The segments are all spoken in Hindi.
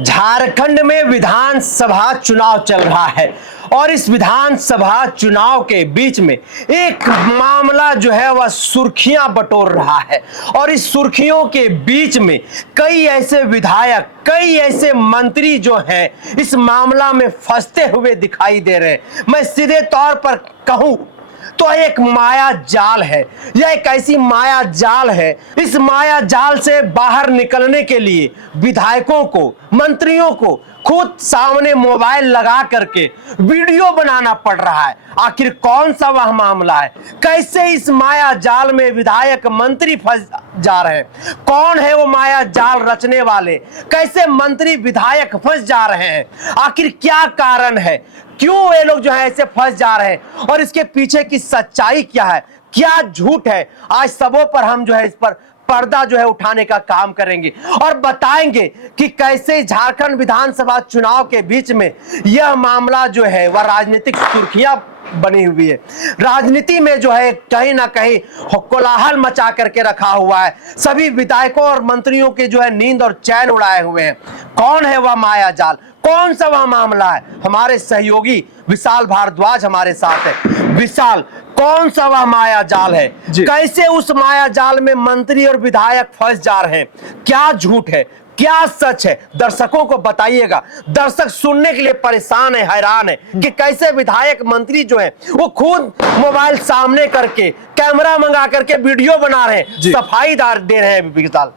झारखंड में विधानसभा चुनाव चल रहा है और इस विधानसभा चुनाव के बीच में एक मामला जो है वह सुर्खियां बटोर रहा है और इस सुर्खियों के बीच में कई ऐसे विधायक, कई ऐसे मंत्री जो हैं इस मामला में फंसते हुए दिखाई दे रहे हैं। मैं सीधे तौर पर कहूं तो एक माया जाल है। यह एक ऐसी माया जाल है, इस माया जाल से बाहर निकलने के लिए विधायकों को, मंत्रियों को खुद सामने मोबाइल लगा करके वीडियो बनाना पड़ रहा है। आखिर कौन सा वह मामला है? कैसे इस माया जाल में विधायक, मंत्री फंस जा रहे हैं? कौन है वो माया जाल रचने वाले? कैसे मंत्री, विधायक फंस जा रहे हैं? आखिर क्या कारण है? क्यों ये लोग जो है ऐसे फंस जा रहे हैं और इसके पीछे की सच्चाई क्या है, क्या झूठ है? आज सबों पर हम जो है इस पर पर्दा जो है उठाने का काम करेंगे और बताएंगे कि कैसे झारखंड विधानसभा चुनाव के बीच में यह मामला जो है वह राजनीतिक सुर्खियां बनी हुई है। राजनीति में जो है कहीं ना कहीं कोलाहल मचा करके रखा हुआ है। सभी विधायकों और मंत्रियों के जो है नींद और चैन उड़ाए हुए हैं। कौन है वह माया जाल? कौन सा वह मामला है? हमारे सहयोगी विशाल भारद्वाज हमारे साथ है। विशाल, कौन सा वह माया जाल है? कैसे उस माया जाल में मंत्री और विधायक फंस जा रहे हैं? क्या झूठ है, क्या सच है? दर्शकों को बताइएगा। दर्शक सुनने के लिए परेशान है, हैरान है कि कैसे विधायक, मंत्री जो है वो खुद मोबाइल सामने करके, कैमरा मंगा करके वीडियो बना रहे हैं, सफाई दे रहे हैं। विशाल,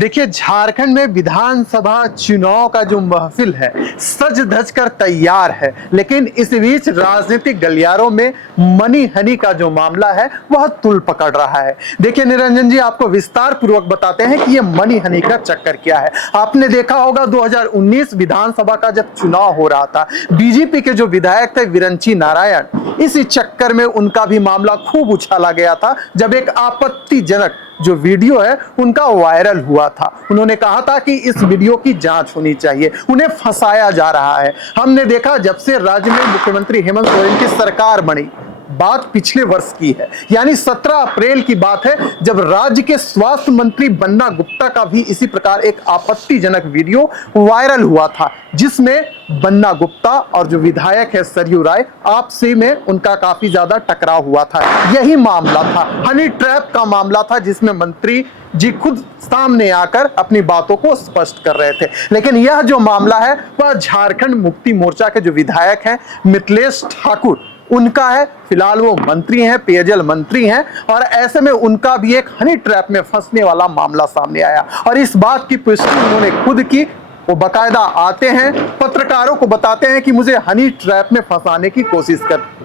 देखिए, झारखंड में विधानसभा चुनाव का जो महफिल है सज धज कर तैयार है, लेकिन इस बीच राजनीतिक गलियारों में मनी हनी का जो मामला है वह तुल पकड़ रहा है। देखिए निरंजन जी, आपको विस्तार पूर्वक बताते हैं कि यह मनी हनी का चक्कर क्या है। आपने देखा होगा 2019 विधानसभा का जब चुनाव हो रहा था, बीजेपी के जो विधायक थे विरंची नारायण, इसी चक्कर में उनका भी मामला खूब उछाला गया था जब एक आपत्तिजनक जो वीडियो है उनका वायरल हुआ था। उन्होंने कहा था कि इस वीडियो की जांच होनी चाहिए, उन्हें फंसाया जा रहा है। हमने देखा जब से राज्य में मुख्यमंत्री हेमंत सोरेन की सरकार बनी, बात पिछले वर्ष की है, यानी 17 अप्रैल की बात है, जब राज्य के स्वास्थ्य मंत्री बन्ना गुप्ता का भी इसी प्रकार एक आपत्तिजनक वीडियो वायरल हुआ था, जिसमें बन्ना गुप्ता और जो विधायक है सरयू राय, आपसी में उनका काफी ज्यादा टकराव हुआ था। यही मामला था, हनी ट्रैप का मामला था, जिसमें मंत्री जी खुद सामने आकर अपनी बातों को स्पष्ट कर रहे थे। लेकिन यह जो मामला है वह झारखंड मुक्ति मोर्चा के जो विधायक हैं मिथिलेश ठाकुर, उनका है। फिलहाल वो मंत्री हैं, पेयजल मंत्री हैं, और ऐसे में उनका भी एक हनी ट्रैप में फंसने वाला मामला सामने आया और इस बात की पुष्टि उन्होंने खुद की। वो बकायदा आते हैं, पत्रकारों को बताते हैं कि मुझे हनी ट्रैप में फंसाने की कोशिश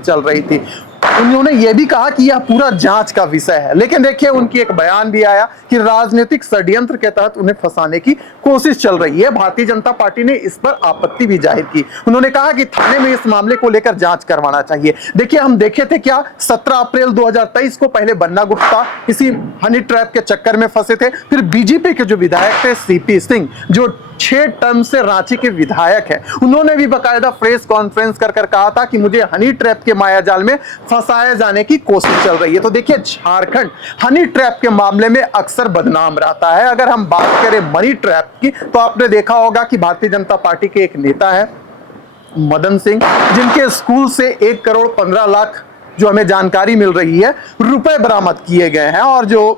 चल रही थी। उन्होंने ये भी कहा कि यह पूरा जांच का विषय है, लेकिन देखिए उनकी एक बयान भी आया कि राजनीतिक षड्यंत्र के तहत उन्हें फंसाने की कोशिश चल रही है। भारतीय जनता पार्टी ने इस पर आपत्ति भी जाहिर की। उन्होंने कहा कि थाने में इस मामले को लेकर जांच करवाना चाहिए। देखिए, हम देखे थे क्या 17 अप्रैल 2023 को पहले बन्ना गुप्ता इसी हनी ट्रैप के चक्कर में फंसे थे, फिर बीजेपी के जो विधायक थे सीपी सिंह, जो 6 टर्म से रांची के विधायक हैं, उन्होंने भी बकायदा प्रेस कॉन्फ्रेंस कर कहा था कि मुझे हनी ट्रैप के मायाजाल में फंसाए जाने की कोशिश चल रही है। तो देखिए, झारखंड हनी ट्रैप के मामले में अक्सर बदनाम रहता है। अगर हम बात करें मनी ट्रैप की, तो आपने देखा होगा कि भारतीय जनता पार्टी के एक नेता है मदन सिंह, जिनके स्कूल से 1 करोड़ 15 लाख जो हमें जानकारी मिल रही है रुपए बरामद किए गए हैं, और जो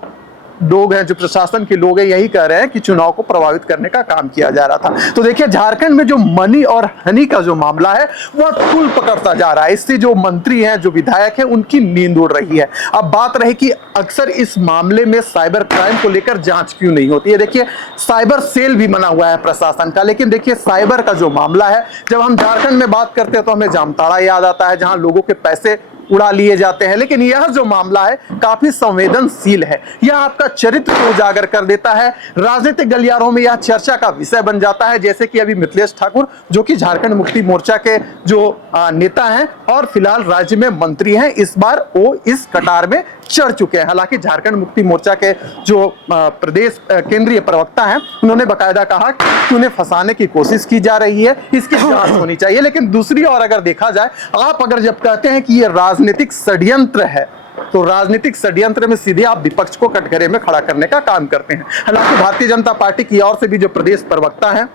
लोग हैं, जो प्रशासन के लोग हैं, यही कह रहे हैं कि चुनाव को प्रभावित करने का काम किया जा रहा था। तो देखिए, झारखंड में जो मनी और हनी का जो मामला है वह तुल पकड़ता जा रहा है। इससे जो मंत्री हैं, जो विधायक हैं, उनकी नींद उड़ रही है। अब बात रही कि अक्सर इस मामले में साइबर क्राइम को लेकर जांच क्यों नहीं होती है। देखिए, साइबर सेल भी बना हुआ है प्रशासन का, लेकिन देखिए साइबर का जो मामला है, जब हम झारखंड में बात करते हैं तो हमें जामताड़ा याद आता है, जहां लोगों के पैसे उड़ा लिए जाते हैं। लेकिन यह जो मामला है काफी संवेदनशील है, यह आपका चरित्र को उजागर कर देता है। राजनीतिक गलियारों में यह चर्चा का विषय बन जाता है, जैसे कि अभी मिथिलेश ठाकुर, जो कि झारखंड मुक्ति मोर्चा के जो नेता हैं और फिलहाल राज्य में मंत्री हैं, इस बार वो इस कतार में चढ़ चुके हैं। हालांकि झारखंड मुक्ति मोर्चा के जो प्रदेश केंद्रीय प्रवक्ता हैं, उन्होंने बकायदा कहा कि उन्हें फंसाने की कोशिश की जा रही है, इसकी जांच होनी चाहिए। लेकिन दूसरी ओर अगर देखा जाए, आप अगर जब कहते हैं कि ये राजनीतिक षड्यंत्र है, तो राजनीतिक षड्यंत्र में सीधे आप विपक्ष को कटघरे में खड़ा करने का काम करते हैं। हालांकि भारतीय जनता पार्टी की ओर से भी जो प्रदेश प्रवक्ता है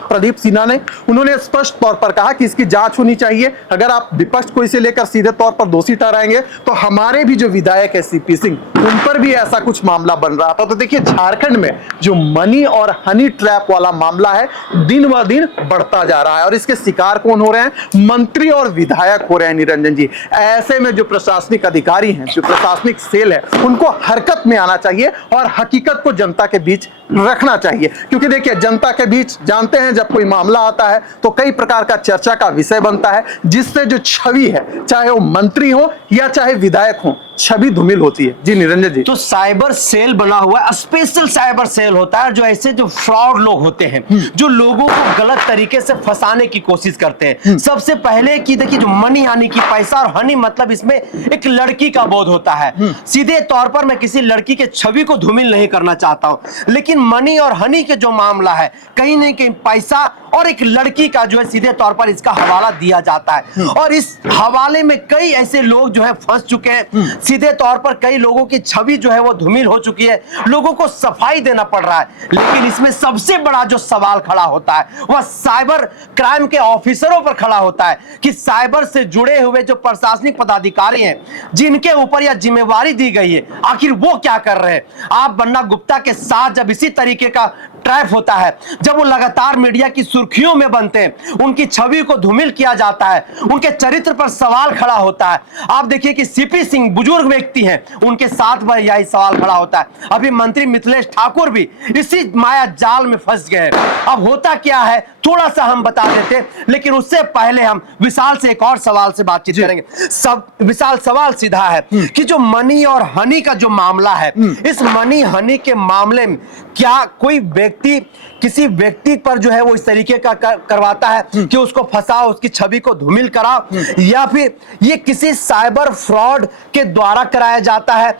प्रदीप सिन्हा ने, उन्होंने स्पष्ट तौर पर कहा कि इसकी जांच होनी चाहिए। अगर आप विपक्ष को इसे लेकर सीधे तौर पर दोषी ठहराएंगे तो हमारे भी जो विधायक है सीपी सिंह, उन पर भी ऐसा कुछ मामला बन रहा था। तो देखिए झारखंड में जो मनी और हनी ट्रैप वाला मामला है दिन ब दिन बढ़ता जा रहा है और इसके शिकार कौन हो रहे हैं? मंत्री और विधायक हो रहे हैं निरंजन जी। ऐसे में जो प्रशासनिक अधिकारी हैं, जो प्रशासनिक सेल है, उनको हरकत में आना चाहिए और हकीकत को जनता के बीच रखना चाहिए। क्योंकि देखिए जनता के बीच जानते हैं जब कोई मामला आता है तो कई प्रकार का चर्चा का विषय बनता है, जिससे जो छवि है, चाहे वो मंत्री हो या चाहे विधायक हो, छवि धूमिल होती है। जी निरंजन जी। तो साइबर सेल बना हुआ है, स्पेशल साइबर सेल होता है, जो ऐसे जो फ्रॉड लोग होते हैं, जो लोगों को गलत तरीके से फंसाने की कोशिश करते हैं। सबसे पहले की देखिए जो मनी यानी कि पैसा, और हनी मतलब इसमें एक लड़की का बोध होता है। सीधे तौर पर मैं किसी लड़की के छवि को धूमिल नहीं करना चाहता हूं, लेकिन मनी और हनी के जो मामला है, कहीं ना कहीं पैसा और एक लड़की का जो है सीधे तौर पर इसका हवाला दिया जाता है। और इस हवाले में कई ऐसे लोग जो है फंस चुके हैं। सीधे तौर पर कई लोगों की छवि जो है वो धूमिल हो चुकी है, लोगों को सफाई देना पड़ रहा है। लेकिन इसमें सबसे बड़ा जो सवाल खड़ा होता है वह साइबर क्राइम के ऑफिसरों पर खड़ा होता है कि साइबर से जुड़े हुए जो प्रशासनिक पदाधिकारी हैं, जिनके ऊपर यह जिम्मेवारी दी गई है, आखिर वो क्या कर रहे हैं? आप बन्ना गुप्ता के साथ जब इसी तरीके का ट्रैप होता है, जब वो लगातार मीडिया की सुर्खियों में बनते हैं, उनकी छवि को धूमिल किया जाता है, उनके चरित्र पर सवाल खड़ा होता है। आप देखिए कि सीपी सिंह बुजुर्ग व्यक्ति हैं, उनके साथ वह यही सवाल खड़ा होता है। अभी मंत्री मिथिलेश ठाकुर भी इसी माया जाल में फंस गए। अब होता क्या है थोड़ा सा हम बता देते, लेकिन उससे पहले हम विशाल से एक और सवाल से बातचीत करेंगे। सब विशाल, सवाल सीधा है कि जो मनी और हनी का जो मामला है, इस मनी हनी के मामले में क्या कोई व्यक्ति किसी व्यक्ति पर जो है वो इस तरीके का करवाता है कि उसको फंसाओ, उसकी छवि को धूमिल कराओ, या फिर ये किसी साइबर फ्रॉड के द्वारा कराया जाता है?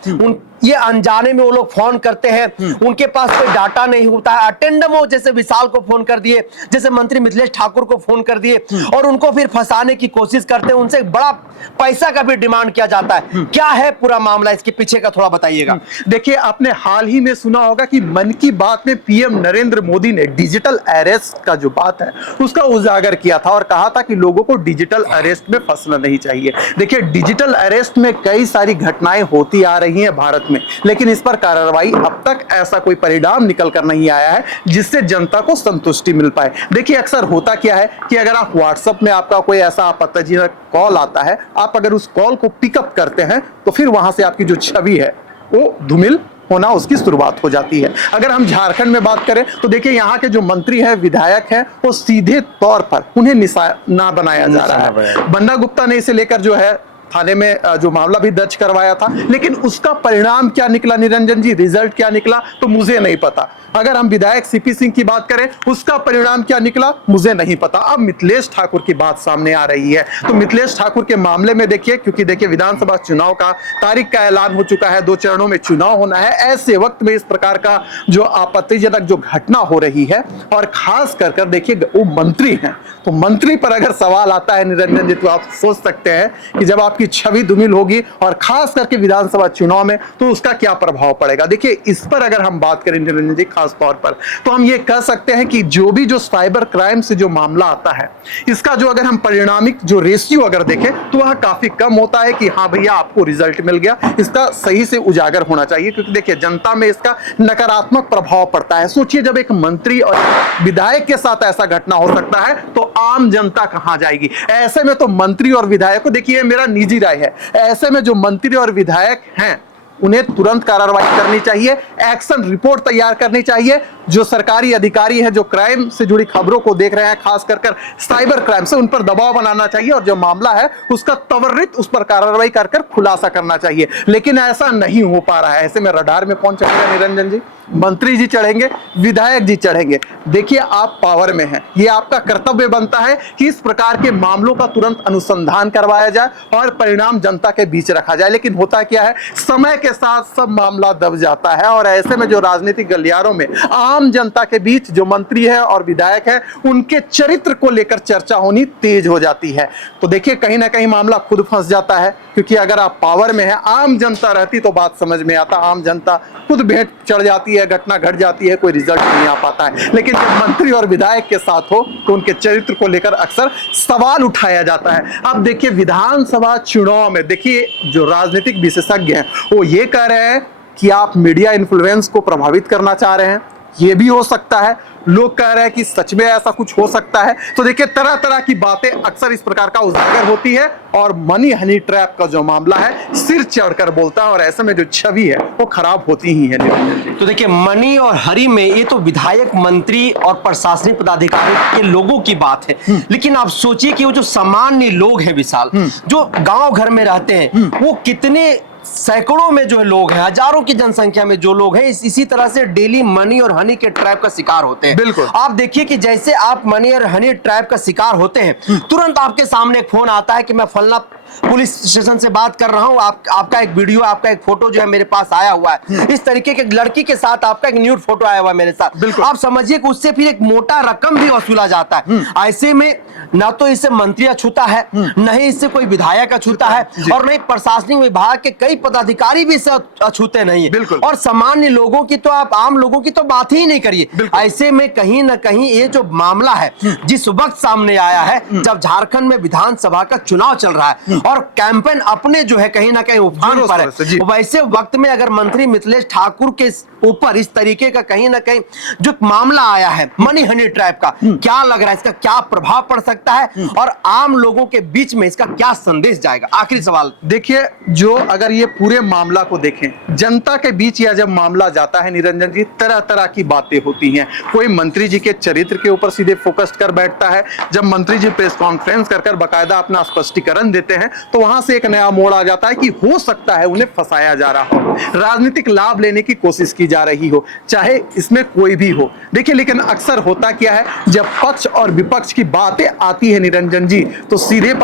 ये अनजाने में वो लोग फोन करते हैं, उनके पास कोई डाटा नहीं होता है, अटेंडम हो जैसे विशाल को फोन कर दिए, जैसे मंत्री मिथिलेश ठाकुर को फोन कर दिए, और उनको फिर फंसाने की कोशिश करते हैं, उनसे बड़ा पैसा का भी डिमांड किया जाता है। क्या है पूरा मामला, इसके पीछे का थोड़ा बताइएगा। देखिए आपने हाल ही में सुना होगा कि मन की बात में पीएम नरेंद्र मोदी ने डिजिटल अरेस्ट का जो बात है उसका उजागर किया था और कहा था कि लोगों को डिजिटल अरेस्ट में फंसना नहीं चाहिए। देखिए डिजिटल अरेस्ट में कई सारी घटनाएं होती आ रही हैं भारत में, लेकिन इस पर कार्रवाई अब तक ऐसा कोई परिणाम निकल कर नहीं आया है जिससे जनता को संतुष्टि मिल पाए। देखिए अक्सर होता क्या है कि अगर आप व्हाट्सएप में आपका कोई ऐसा आपत्तिजनक कॉल आता है, आप अगर उस कॉल को पिकअप करते हैं तो फिर वहां से आपकी जो छवि है वो धूमिल होना उसकी शुरुआत हो जाती है। अगर हम झारखंड में बात करें तो देखिए यहाँ के जो मंत्री हैं, विधायक हैं, वो सीधे तौर पर उन्हें निशाना बनाया जा रहा है। बन्ना गुप्ता ने इसे लेकर जो है थाने में जो मामला भी दर्ज करवाया था, लेकिन उसका परिणाम क्या निकला निरंजन जी, रिजल्ट क्या निकला तो मुझे नहीं पता। अगर हम विधायक सीपी सिंह की बात करें, उसका परिणाम क्या निकला मुझे नहीं पता। अब मिथिलेश ठाकुर की बात सामने आ रही है, तो मिथिलेश ठाकुर के मामले में देखिए, क्योंकि देखिए विधानसभा चुनाव का तारीख का ऐलान हो चुका है, 2 चरणों में चुनाव होना है। ऐसे वक्त में इस प्रकार का जो आपत्तिजनक जो घटना हो रही है, और खास कर देखिए वो मंत्री हैं, तो मंत्री पर अगर सवाल आता है निरंजन जी, तो आप सोच सकते हैं कि जब आपकी छवि धूमिल होगी और खास करके विधानसभा चुनाव में, तो उसका क्या प्रभाव पड़ेगा। देखिए इस पर अगर हम बात करें निरंजन जी खास तौर पर, तो हम ये कह सकते हैं कि जो भी जो साइबर क्राइम से जो मामला आता है, इसका जो अगर हम परिणामिक जो रेशियो अगर देखें तो वह काफी कम होता है कि हाँ भैया आपको रिजल्ट मिल गया। इसका सही से उजागर होना चाहिए, क्योंकि देखिए जनता में इसका नकारात्मक प्रभाव पड़ता है। सोचिए जब एक मंत्री और विधायक के साथ ऐसा घटना हो सकता है तो आम जनता कहां जाएगी। ऐसे में तो मंत्री और विधायक को, देखिए मेरा निजी राय है, ऐसे में जो मंत्री और विधायक हैं उन्हें तुरंत कार्रवाई करनी चाहिए, एक्शन रिपोर्ट तैयार करनी चाहिए। जो सरकारी अधिकारी हैं, जो क्राइम से जुड़ी खबरों को देख रहे हैं, खास कर साइबर क्राइम से, उन पर दबाव बनाना चाहिए और जो मामला है उसका त्वरित उस पर कार्रवाई कर खुलासा करना चाहिए। लेकिन ऐसा नहीं हो पा रहा है। ऐसे में रडार में कौन चढ़ेगा निरंजन जी? मंत्री जी चढ़ेंगे, विधायक जी चढ़ेंगे। देखिए आप पावर में हैं, ये आपका कर्तव्य बनता है कि इस प्रकार के मामलों का तुरंत अनुसंधान करवाया जाए और परिणाम जनता के बीच रखा जाए। लेकिन होता क्या है, समय के साथ सब मामला दब जाता है और ऐसे में जो राजनीतिक गलियारों में आम जनता के बीच जो मंत्री है और विधायक है, उनके चरित्र को लेकर चर्चा होनी तेज हो जाती है। तो देखिए कहीं ना कहीं मामला खुद फंस जाता है, क्योंकि अगर आप पावर में है, आम जनता रहती तो बात समझ में आता, आम जनता खुद भेंट चढ़ जाती है है, घटना घट जाती है, कोई रिजल्ट नहीं आ पाता है। लेकिन जब मंत्री और विधायक के साथ हो तो उनके चरित्र को लेकर अक्सर सवाल उठाया जाता है। अब देखिए विधानसभा चुनाव में देखिए जो राजनीतिक विशेषज्ञ हैं वो ये कह रहे हैं कि आप मीडिया इन्फ्लुएंस को प्रभावित करना चाह रहे हैं, ये भी हो सकता है। लोग कह रहे हैं कि सच में ऐसा कुछ हो सकता है। तो देखिए तरह तरह की बातें अक्सर इस प्रकार का उजागर होती है और मनी हनी ट्रैप का जो मामला है सिर चढ़कर बोलता है और ऐसे में जो छवि है वो खराब होती ही है निरंजन जी। तो देखिए मनी और हरी में ये तो विधायक, मंत्री और प्रशासनिक पदाधिकारी के लोगों की बात है, लेकिन आप सोचिए कि वो जो सामान्य लोग हैं विशाल, जो गांव घर में रहते हैं, वो कितने सैकड़ों में जो है लोग हैं, हजारों की जनसंख्या में जो लोग हैं इसी तरह से डेली मनी और हनी के ट्रैप का शिकार होते हैं। बिल्कुल। आप देखिए कि जैसे आप मनी और हनी ट्रैप का शिकार होते हैं, तुरंत आपके सामने एक फोन आता है कि मैं फलना पुलिस स्टेशन से बात कर रहा हूं, आपका एक वीडियो, आपका एक फोटो जो है मेरे पास आया हुआ है, इस तरीके के लड़की के साथ आपका एक न्यूड फोटो आया हुआ है मेरे साथ। बिल्कुल। आप समझिए कि उससे फिर एक मोटा रकम भी वसूला जाता है। ऐसे में ना तो इससे मंत्री अछूता है, न ही इससे कोई विधायक अछूता है, और नहीं प्रशासनिक विभाग के कई पदाधिकारी भी इससे अछूते नहीं है। बिल्कुल। और सामान्य लोगों की तो आप आम लोगों की तो बात ही नहीं करिए। ऐसे में कहीं ना कहीं ये जो मामला है जिस वक्त सामने आया है, जब झारखंड में विधानसभा का चुनाव चल रहा है और कैंपेन अपने जो है कहीं ना कहीं उफान पर है, वैसे वक्त में अगर मंत्री मिथिलेश ठाकुर के ऊपर इस तरीके का कहीं ना कहीं जो मामला आया है मनी हनी ट्रैप का, क्या लग रहा है, इसका क्या प्रभाव पड़ सकता है और आम लोगों के बीच में इसका क्या संदेश जाएगा? आखिरी सवाल। देखिए जो अगर ये पूरे मामला को देखें, जनता के बीच या जब मामला जाता है निरंजन जी, तरह तरह की बातें होती हैं। कोई मंत्री जी के चरित्र के ऊपर सीधे फोकस कर बैठता है। जब मंत्री जी प्रेस कॉन्फ्रेंस कर बकायदा अपना स्पष्टीकरण देते हैं तो वहां से एक नया मोड़ आ जाता है कि हो सकता है उन्हें फंसाया जा रहा हो, राजनीतिक लाभ लेने की कोशिश की जा रही हो, चाहे इसमें कोई भी हो। देखिए लेकिन अक्सर होता क्या है, जब पक्ष और विपक्ष की बातें आती है निरंजन जी, तो सीधे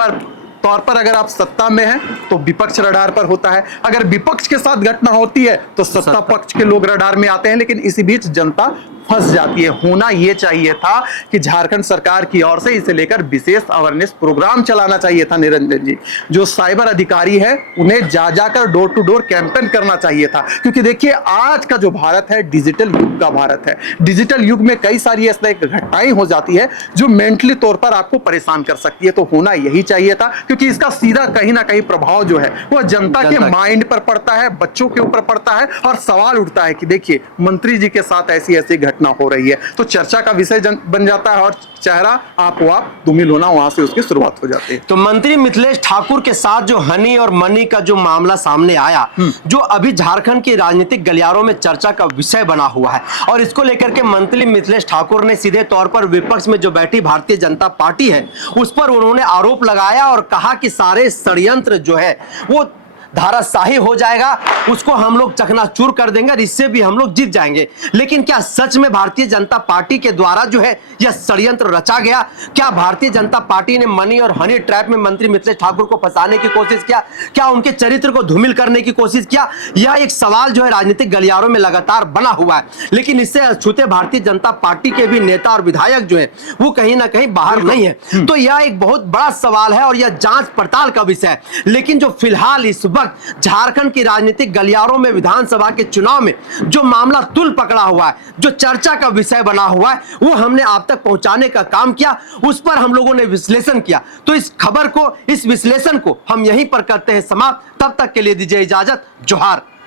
तौर पर अगर आप सत्ता में हैं तो विपक्ष रडार पर होता है, अगर विपक्ष के साथ घटना होती है तो सत्ता पक्ष के लोग रडार में आते हैं। लेकिन इसी बीच जनता फंस जाती है। होना यह चाहिए था कि झारखंड सरकार की ओर से इसे लेकर विशेष अवेयरनेस प्रोग्राम चलाना चाहिए था निरंजन जी। जो साइबर अधिकारी है उन्हें जा जाकर डोर टू डोर कैंपेन करना चाहिए था, क्योंकि देखिए आज का जो भारत है डिजिटल युग का भारत है। डिजिटल युग में कई सारी ऐसी घटनाएं हो जाती है जो मेंटली तौर पर आपको परेशान कर सकती है। तो होना यही चाहिए था, क्योंकि इसका सीधा कहीं ना कहीं प्रभाव जो है वह जनता के माइंड पर पड़ता है, बच्चों के ऊपर पड़ता है और सवाल उठता है कि देखिए मंत्री जी के साथ ऐसी ऐसी घटना हो रही है, तो चर्चा का विषय बन जाता है और चेहरा आपो आप धूमिल होना वहां से उसकी शुरुआत हो जाती है। तो मंत्री मिथिलेश ठाकुर के साथ जो हनी और मनी का जो मामला सामने आया, जो अभी झारखंड की राजनीतिक गलियारों में चर्चा का विषय बना हुआ है, और इसको लेकर के मंत्री मिथिलेश ठाकुर ने सीधे तौर पर विपक्ष में जो बैठी भारतीय जनता पार्टी है उस पर उन्होंने आरोप लगाया और कहा कि सारे षड्यंत्र जो है वो धाराशाही हो जाएगा, उसको हम लोग चकनाचूर कर देंगे और इससे भी हम लोग जीत जाएंगे। लेकिन क्या सच में भारतीय जनता पार्टी के द्वारा जो है यह षड्यंत्र रचा गया? क्या भारतीय जनता पार्टी ने मनी और हनी ट्रैप में मंत्री मिथिलेश ठाकुर को फंसाने की कोशिश किया? क्या उनके चरित्र को धूमिल करने की कोशिश किया? यह एक सवाल जो है राजनीतिक गलियारों में लगातार बना हुआ है, लेकिन इससे अछूते भारतीय जनता पार्टी के भी नेता और विधायक जो है वो कहीं ना कहीं बाहर नहीं है। तो यह एक बहुत बड़ा सवाल है और यह जांच पड़ताल का विषय है। लेकिन जो फिलहाल इस वक्त झारखंड की राजनीतिक गलियारों में विधानसभा के चुनाव में जो मामला तुल पकड़ा हुआ है, जो चर्चा का विषय बना हुआ है, वो हमने आप तक पहुंचाने का काम किया, उस पर हम लोगों ने विश्लेषण किया। तो इस खबर को, इस विश्लेषण को हम यहीं पर करते हैं समाप्त। तब तक के लिए दीजिए इजाजत। जोहार।